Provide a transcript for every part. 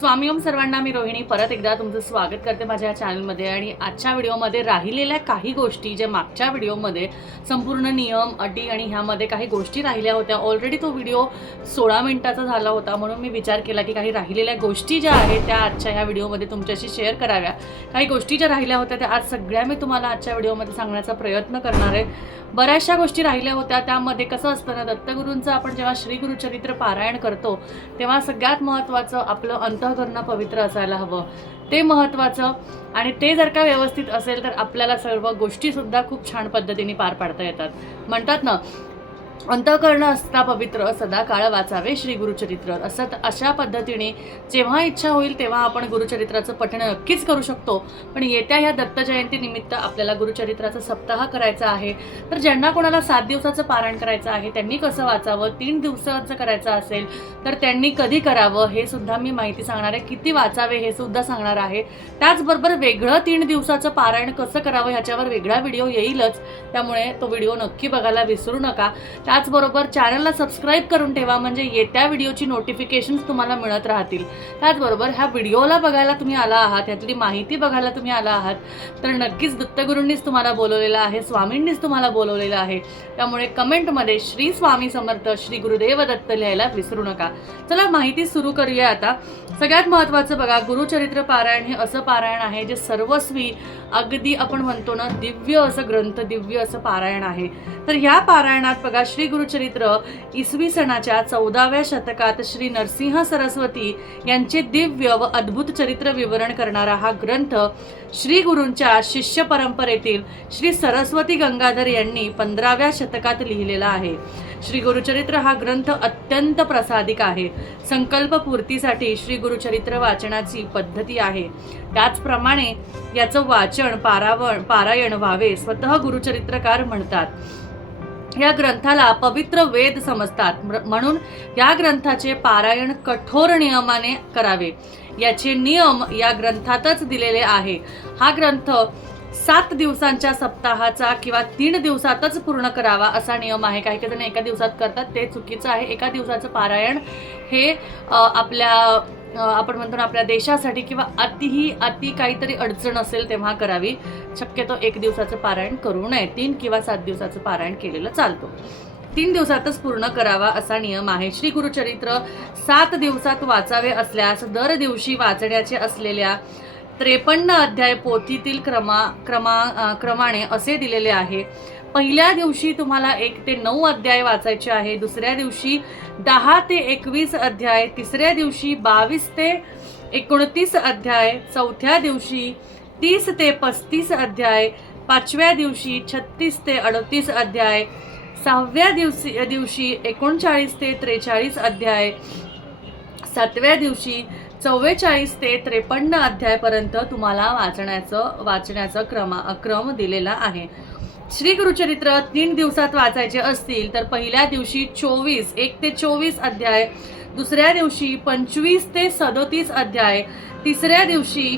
स्वामी ओम सर्वांना मी रोहिणी. परत एकदा तुमचं स्वागत करते माझ्या या चॅनलमध्ये. आणि आजच्या व्हिडिओमध्ये राहिलेल्या काही गोष्टी ज्या मागच्या व्हिडिओमध्ये संपूर्ण नियम अटी आणि ह्यामध्ये काही गोष्टी राहिल्या होत्या. ऑलरेडी तो व्हिडिओ सोळा मिनिटाचा झाला होता. म्हणून मी विचार केला की काही राहिलेल्या गोष्टी ज्या आहेत त्या आजच्या ह्या व्हिडिओमध्ये तुमच्याशी शेअर कराव्या. काही गोष्टी ज्या राहिल्या होत्या त्या आज सगळ्या मी तुम्हाला आजच्या व्हिडिओमध्ये सांगण्याचा प्रयत्न करणार आहे. बऱ्याचशा गोष्टी राहिल्या होत्या. त्यामध्ये कसं असतं ना दत्तगुरूंचं आपण जेव्हा श्री गुरुचरित्र पारायण करतो तेव्हा सगळ्यात महत्त्वाचं आपलं अंतःकरणं पवित्र असायला हवं. ते महत्त्वाचं आणि ते जर का व्यवस्थित असेल तर आपल्याला सर्व गोष्टीसुद्धा खूप छान पद्धतीने पार पाडता येतात. म्हणतात ना अंतःकरण असता पवित्र सदा काळ वाचावे श्री गुरुचरित्र. असं अशा पद्धतीने जेव्हा इच्छा होईल तेव्हा आपण गुरुचरित्राचं पठण नक्कीच करू शकतो. पण येत्या ह्या दत्त आपल्याला गुरुचरित्राचा सप्ताह करायचा आहे. तर ज्यांना कोणाला सात दिवसाचं पारायण करायचं आहे त्यांनी कसं वाचावं तीन दिवसाचं करायचं असेल तर त्यांनी कधी करावं हे सुद्धा मी माहिती सांगणार आहे. किती वाचावे हे सुद्धा सांगणार आहे. त्याचबरोबर वेगळं तीन दिवसाचं पारायण कसं करावं ह्याच्यावर वेगळा व्हिडिओ येईलच. त्यामुळे तो व्हिडिओ नक्की बघायला विसरू नका. त्या त्याचबरोबर चॅनलला सबस्क्राईब करून ठेवा म्हणजे येत्या व्हिडिओची नोटिफिकेशन्स तुम्हाला मिळत राहतील. त्याचबरोबर ह्या व्हिडिओला बघायला तुम्ही आला आहात ह्यातली माहिती बघायला तुम्ही आला आहात तर नक्कीच दत्तगुरूंनीच तुम्हाला बोलवलेलं आहे स्वामींनीच तुम्हाला बोलवलेलं आहे. त्यामुळे कमेंटमध्ये श्री स्वामी समर्थ श्री गुरुदेव दत्त लिहायला विसरू नका. चला माहिती सुरू करूया आता. सगळ्यात महत्त्वाचं बघा गुरुचरित्र पारायण हे असं पारायण आहे जे सर्वस्वी अगदी आपण म्हणतो ना दिव्य असं ग्रंथ दिव्य असं पारायण आहे. तर ह्या पारायणात बघा श्री गुरुचरित्र इसवी सणाच्या चौदाव्या शतकात श्री नरसिंह सरस्वती यांचे दिव्य व अद्भुत चरित्र विवरण करणारा हा ग्रंथ श्री गुरूंच्या शिष्य परंपरेतील श्री सरस्वती गंगाधर यांनी पंधराव्या शतकात लिहिलेला आहे. श्री गुरुचरित्र हा ग्रंथ अत्यंत प्रसादिक आहे. संकल्पपूर्तीसाठी श्री गुरुचरित्र वाचनाची पद्धती आहे. त्याचप्रमाणे याचं वाचन पारावण पारायण व्हावे स्वतः गुरुचरित्रकार म्हणतात. या ग्रंथाला पवित्र वेद समजतात. म्र- म्हणून या ग्रंथाचे पारायण कठोर नियमाने करावे. याचे नियम या ग्रंथातच दिलेले आहे. हा ग्रंथ सात दिवसांच्या सप्ताहाचा किंवा तीन दिवसातच पूर्ण करावा असा नियम आहे. काही काही जण एका दिवसात करतात ते चुकीचं आहे. एका दिवसाचं पारायण हे आपल्या आपण म्हणतो ना आपल्या देशासाठी किंवा अतिही अति काहीतरी अडचण असेल तेव्हा करावी. शक्यतो एक दिवसाचं पारायण करू नये. तीन किंवा सात दिवसाचं पारायण केलेलं चालतो. तीन दिवसातच पूर्ण करावा असा नियम आहे. श्री गुरुचरित्र सात दिवसात वाचावे असल्यास दर दिवशी वाचण्याचे असलेल्या त्रेपन्न अध्याय पोथीतील क्रमा क्रमा क्रमाने असे दिलेले आहे. पहिल्या दिवशी तुम्हाला एक ते नऊ अध्याय वाचायचे आहे. दुसऱ्या दिवशी दहा ते एकवीस अध्याय तिसऱ्या दिवशी बावीस ते एकोणतीस अध्याय चौथ्या दिवशी तीस ते पस्तीस अध्याय पाचव्या दिवशी छत्तीस ते अडतीस अध्याय सहाव्या दिवशी दिवशी एकोणचाळीस ते त्रेचाळीस अध्याय सातव्या दिवशी चव्वेचाळीस ते त्रेपन्न अध्यायपर्यंत तुम्हाला वाचण्याचं वाचण्याचा क्रमा क्रम दिलेला आहे. श्री गुरुचरित्र तीन दिवसात वाचायचे असतील तर पहिल्या दिवशी चोवीस एक ते चोवीस अध्याय दुसऱ्या दिवशी पंचवीस ते सदोतीस अध्याय तिसऱ्या दिवशी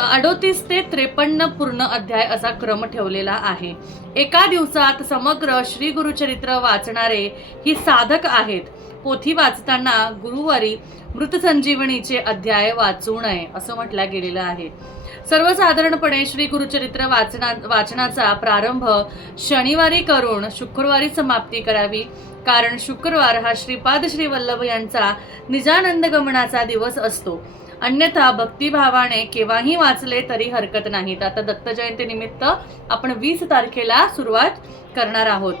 अडोतीस ते त्रेपन्न पूर्ण अध्याय असा क्रम ठेवलेला आहे. एका दिवसात समग्र श्री गुरुचरित्र वाचणारे ही साधक आहेत. पोथी वाचताना गुरुवारी मृतसंजीवनीचे अध्याय वाचू नये असं म्हटलं गेलेलं आहे. सर्वसाधारणपणे श्री गुरुचरित्र वाचना वाचनाचा प्रारंभ शनिवारी करून शुक्रवारी समाप्ती करावी. कारण शुक्रवार हा श्रीपाद श्री वल्लभ यांचा निजानंद गमनाचा दिवस असतो. अन्यथा भक्तिभावाने केव्हाही वाचले तरी हरकत नाहीत आता दत्त जयंती निमित्त आपण वीस तारखेला सुरुवात करणार आहोत.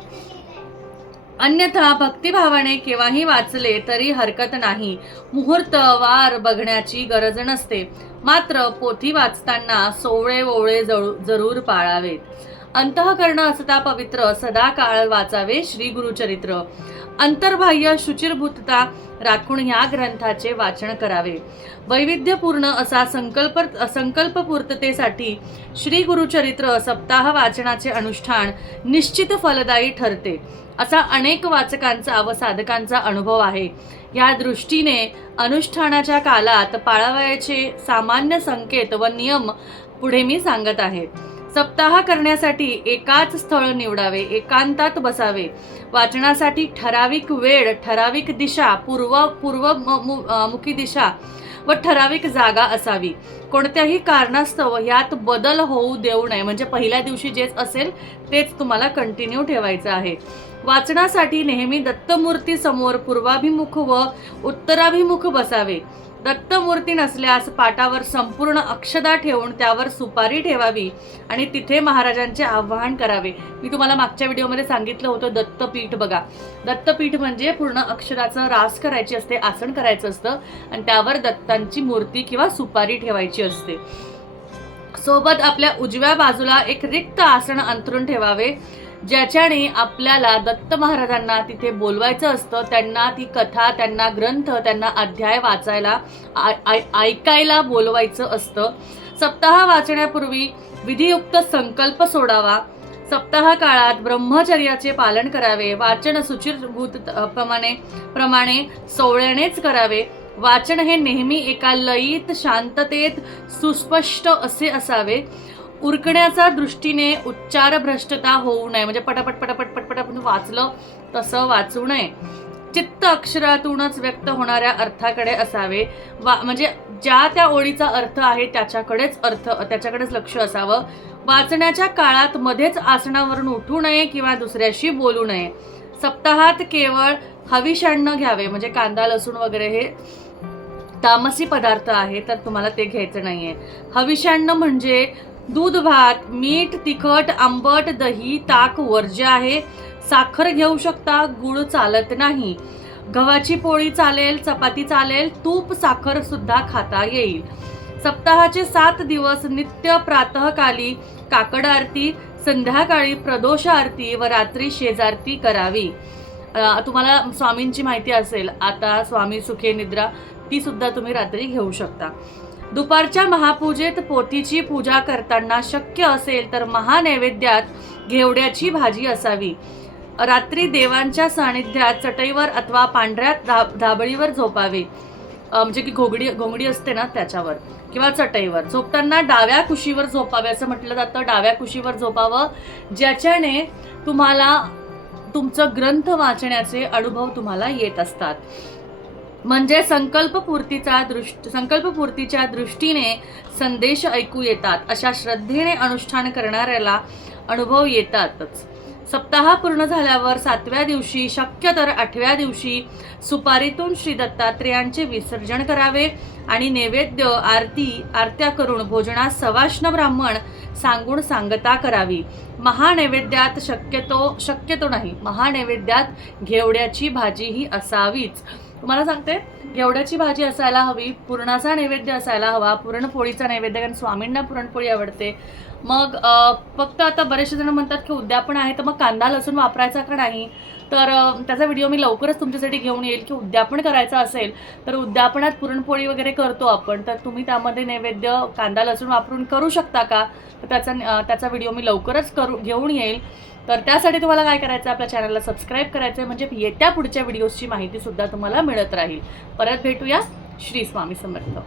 अन्यथा भक्तिभावाने केव्हाही वाचले तरी हरकत नाही. मुहूर्त वार बघण्याची गरज नसते. मात्र पोथी वाचताना सोवळे ओवळे जळू- जरूर पाळावेत. अंतःकरण असता पवित्र सदा काळ वाचावे श्री गुरुचरित्र. अंतर्बाह्य शुचिरभूतता राखून ह्या ग्रंथाचे वाचन करावे. वैविध्यपूर्ण असा संकल्प संकल्पपूर्ततेसाठी श्री गुरुचरित्र सप्ताह वाचनाचे अनुष्ठान निश्चित फलदायी ठरते. असा अनेक वाचकांचा व साधकांचा अनुभव आहे. या दृष्टीने अनुष्ठानाच्या कालात पाळावयाचे सामान्य संकेत व नियम पुढे मी सांगत आहे. सप्ताह करण्यासाठी एकाच स्थळ निवडावे एकांतात बसावे. वाचनासाठी ठराविक वेळ ठराविक दिशा पूर्व पूर्व मु- मुखी दिशा व ठराविक जागा असावी. कोणत्याही कारणास्तव यात बदल होऊ देऊ नये. म्हणजे पहिल्या दिवशी जेच असेल तेच तुम्हाला कंटिन्यू ठेवायचं आहे. वाचनासाठी नेहमी दत्तमूर्ती समोर पूर्वाभिमुख व उत्तराभिमुख बसावे. दत्तमूर्ती नसल्यास पाटावर संपूर्ण अक्षदा ठेवून त्यावर सुपारी ठेवावी आणि तिथे महाराजांचे आवाहन करावे. मी तुम्हाला मागच्या व्हिडिओमध्ये सांगितलं होतं दत्तपीठ बघा. दत्तपीठ म्हणजे पूर्ण अक्षराचं रास करायची असते आसन करायचं असतं आणि त्यावर दत्तांची मूर्ती किंवा सुपारी ठेवायची असते. सोबत आपल्या उजव्या बाजूला एक रिक्त आसन अंतरून ठेवावे. ज्याच्याने आपल्याला दत्त महाराजांना तिथे बोलवायचं असतं त्यांना ती कथा त्यांना ग्रंथ त्यांना अध्याय वाचायला ऐकायला बोलवायचं असतं. सप्ताह वाचण्यापूर्वी विधियुक्त संकल्प सोडावा. सप्ताह काळात ब्रह्मचर्याचे पालन करावे. वाचन सुचिरभूत प्रमाणे प्रमाणे सोवळ्यानेच करावे. वाचन हे नेहमी एका लयीत शांततेत सुस्पष्ट असे असावे. उरकण्याचा दृष्टीने उच्चार भ्रष्टता होऊ नये. म्हणजे पटापट पटापट पटपट आपण वाचलं तसं वाचू नये. चित्त अक्षरातूनच व्यक्त होणाऱ्या अर्थाकडे असावे. वा म्हणजे ज्या त्या ओळीचा अर्थ आहे त्याच्याकडेच अर्थ त्याच्याकडेच लक्ष असावं. वाचण्याच्या काळात मध्येच आसनावरून उठू नये किंवा दुसऱ्याशी बोलू नये. सप्ताहात केवळ हविषान्न घ्यावे म्हणजे कांदा लसूण वगैरे हे तामसी पदार्थ आहे तर तुम्हाला ते घ्यायचं नाहीये. हविषान्न म्हणजे दूध भात मीठ तिखट आंबट दही ताक वर्ज्य आहे. साखर घेऊ शकता गुळ चालत नाही. गव्हाची पोळी चालेल चपाती चालेल तूप साखर सुद्धा खाता येईल. सप्ताहाचे सात दिवस नित्य प्रातःकाली काकड आरती संध्याकाळी प्रदोष आरती व रात्री शेजारती करावी. तुम्हाला स्वामींची माहिती असेल आता स्वामी सुखे निद्रा ती सुद्धा तुम्ही रात्री घेऊ शकता. दुपारच्या महापूजेत पोथीची पूजा करताना शक्य असेल तर महानैवेद्यात घेवड्याची भाजी असावी. रात्री देवांच्या सानिध्यात चटईवर अथवा पांढऱ्या धा धाबळीवर झोपावे. म्हणजे की घोगडी घोंगडी असते ना त्याच्यावर किंवा चटईवर. झोपताना डाव्या कुशीवर झोपावे असं म्हटलं जातं. डाव्या कुशीवर झोपावं ज्याच्याने तुम्हाला तुमचं ग्रंथ वाचण्याचे अनुभव तुम्हाला येत असतात. म्हणजे संकल्पपूर्तीचा दृष्ट संकल्पपूर्तीच्या दृष्टीने संदेश ऐकू येतात. अशा श्रद्धेने अनुष्ठान करणाऱ्याला अनुभव येतातच. सप्ताह पूर्ण झाल्यावर सातव्या दिवशी शक्य तर आठव्या दिवशी सुपारीतून श्री दत्तात्रेयांचे विसर्जन करावे आणि नैवेद्य आरती आरत्या करून भोजनास सवाष्ण ब्राह्मण सांगून सांगता करावी. महानैवेद्यात शक्यतो शक्यतो नाही महानैवेद्यात घेवड्याची भाजी ही असावीच. तुम्हाला सांगते घेवड्याची भाजी असायला हवी पुरणाचा नैवेद्य असायला हवा पुरणपोळीचा नैवेद्य कारण स्वामींना पुरणपोळी आवडते. मग फक्त आता बरेचसे जण म्हणतात की उद्यापन आहे तर मग कांदा लसूण वापरायचा का नाही? तर त्याचा व्हिडिओ मी लवकरच तुमच्यासाठी घेऊन येईल की उद्यापन करायचं असेल तर उद्यापनात पुरणपोळी वगैरे करतो आपण. तर तुम्ही त्यामध्ये नैवेद्य कांदा लसूण वापरून करू शकता का? तर त्याचा त्याचा व्हिडिओ मी लवकरच करू घेऊन येईल. तर त्यासाठी तुम्हाला काय करायचं आपल्या चॅनलला सबस्क्राईब करायचं आहे म्हणजे येत्या पुढच्या व्हिडिओजची माहिती सुद्धा तुम्हाला मिळत राहील. परत भेटूया श्री स्वामी समर्थ.